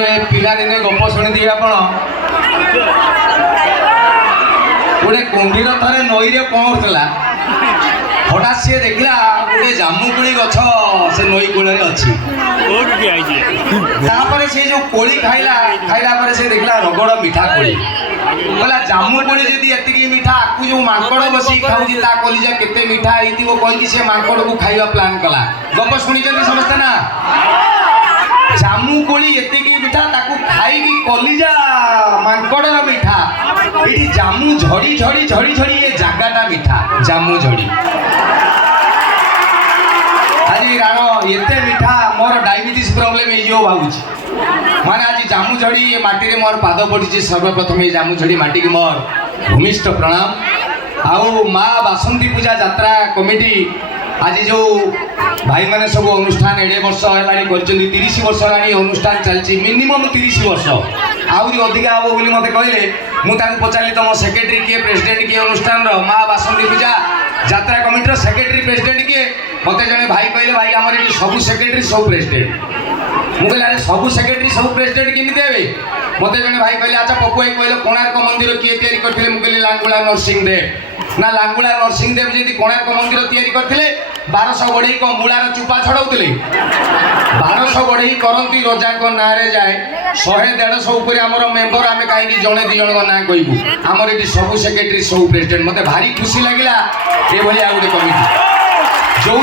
गोटे पिला दिने गप शुणी दिए आप गोटे कुंभीर थे नई रे पहुँचला हठात सी देखला गोटे जामुकोली गछ से नई कूल अच्छी से जो कोली खाइला खाइला पर से देखला रगड़ मीठा कोली बोला जामुकोली जदि एतिकी मीठा आकु जो मांकड़ बसी खाऊची ता कलिजा केते मीठा हेतिबो कहि से मांकड़ को खाइबा प्लान कला गप सुनी समझते ना जामुकोली एतिकी मीठा ताकू खाइकी कलिजा मांकड़ मीठा ये जामु झड़ी झड़ी झड़ी झड़ी ये जगाटा मीठा जामु झड़ी आज राणो एते मीठा मोर डायबिटीज प्रॉब्लम हो भावुची माने आज जामु झड़ी ये माटी रे मोर पाद पड़ी सर्वप्रथम ये जामु झड़ी माटी की मोर भूमिष्ठ प्रणाम आउ माँ बासंती पूजा यात्रा कमिटी आज जो भाई मैंने सब अनुष्ठान एडे वर्ष है 30 वर्ष है अनुष्ठान चलती मिनिमम 30 वर्ष आहरी अधिका हम बोली मत कहले मुझे पचारि तुम सेक्रेटरी किए प्रेसिडेंट किए अनुष्ठान माँ बासंती पूजा यात्रा कमिटी सेक्रेटरी प्रेसिडेंट किए मत जड़े भाई कहले भाई आम ये सब सेक्रेटरी सब प्रेसिडेंट मुझे अरे सब सेक्रेटरी सब प्रेसिडेंट केमी देवे मत जड़े भाई कहले अच्छा पप्पू भाई कहले कोणार्क मंदिर किए तैयारी करते मुझे लांगुला नरसिंह देव ना लांगुला नरसिंह देव जी कोणार्क मंदिर तैयारी करते 1200 बढ़ई को मूलार चुपा छड़ाऊले 1200 बढ़ई करती रजा को ना जाए 100-150 उपर आमर मेम्बर आम कहीं जड़े दी जन ना कहबू आमर ये सब सेक्रेटरी सब प्रेसिडेंट मत भारी खुशी लगे ये गोटे कमिटी जो